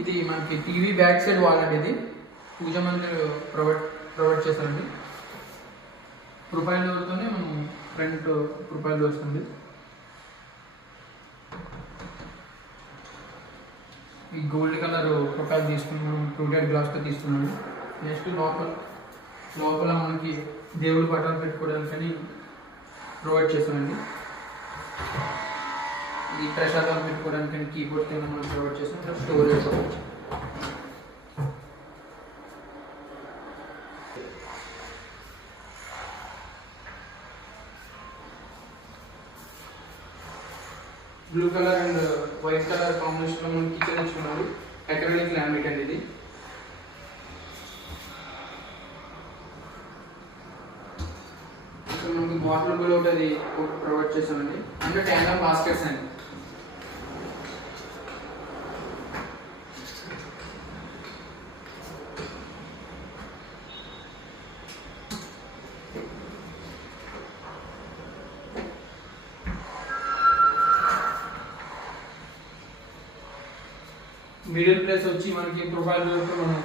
ఇది మనకి TV back side wall అండి. ఇది పూజ మందిర్ ప్రొవైడ్ చేస్తారండి. ప్రొఫైల్ డోర్తోనే మనం ఫ్రంట్ ప్రొఫైల్ డోర్ వస్తుంది. ఈ గోల్డ్ కలర్ ప్రొఫైల్ తీసుకున్నాం, ట్రూటెడ్ గ్లాస్తో తీసుకున్నాను. నెక్స్ట్ లోపల మనకి దేవుడి పటాలు పెట్టుకోవడానికని ప్రొవైడ్ చేస్తామండి. ఈ ప్రసాదాలు పెట్టుకోవడానికి కీబోర్డ్ కింద మనం ప్రొవైడ్ చేస్తాం. Storage blue colour and white colour కాంబినేషన్లో మనం కిచెన్ ఇచ్చుకున్నాము. అక్రిలిక్ లామినేట్ అండి ఇది. మనకి బాటిల్ కూడా ఒకటి ప్రొవైడ్ చేస్తామండి. అంటే ట్యాండమ్ బాస్కెట్స్ అండి. మిడిల్ ప్లేస్ వచ్చి మనకి ప్రొఫైల్ వరకు మనం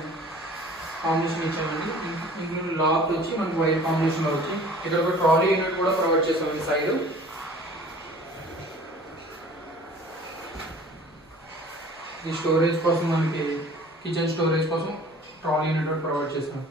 కాంబినేషన్ ఇచ్చామండి. ఇందులో లాక్ వచ్చి మనకి వైట్ కాంబినేషన్లో వచ్చి ఇక్కడ ఒక ట్రాలీ యూనిట్ కూడా ప్రొవైడ్ చేస్తామండి. సైడ్ ఈ స్టోరేజ్ కోసం మనకి కిచెన్ స్టోరేజ్ కోసం ట్రాలీ యూనిట్ ప్రొవైడ్ చేస్తాం.